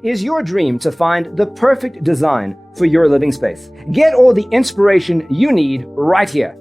Is your dream to find the perfect design for your living space? Get all the inspiration you need right here.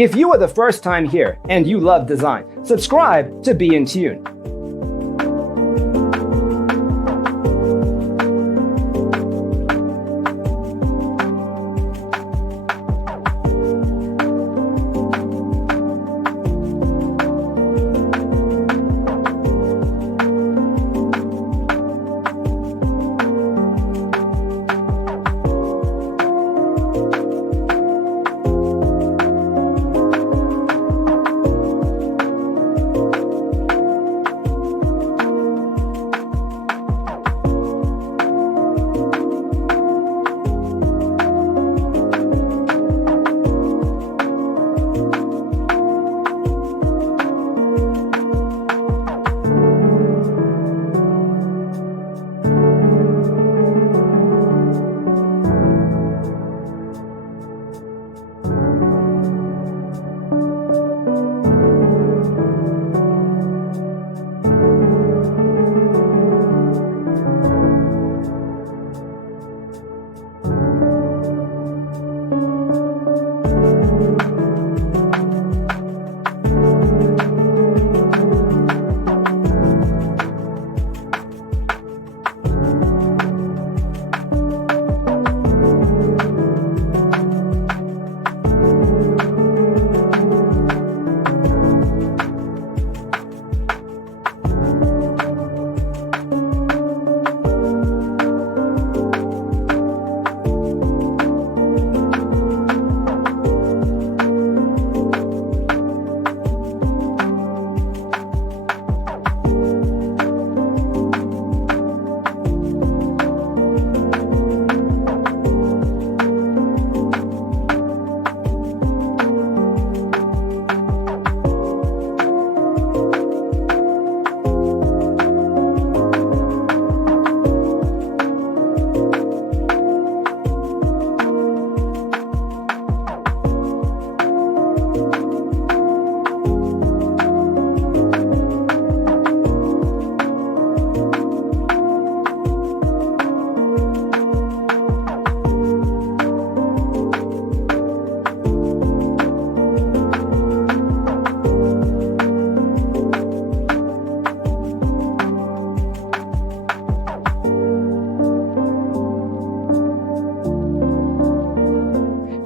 If you are the first time here and you love design, subscribe to Be in Tune.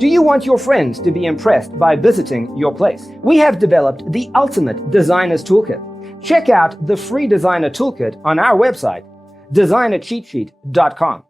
Do you want your friends to be impressed by visiting your place? We have developed the ultimate designer's toolkit. Check out the free designer toolkit on our website, designercheatsheet.com.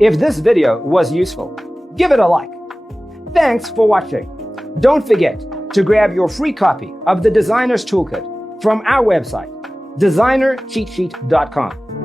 If this video was useful, give it a like. Thanks for watching. Don't forget to grab your free copy of the Designer's Toolkit from our website, designercheatsheet.com.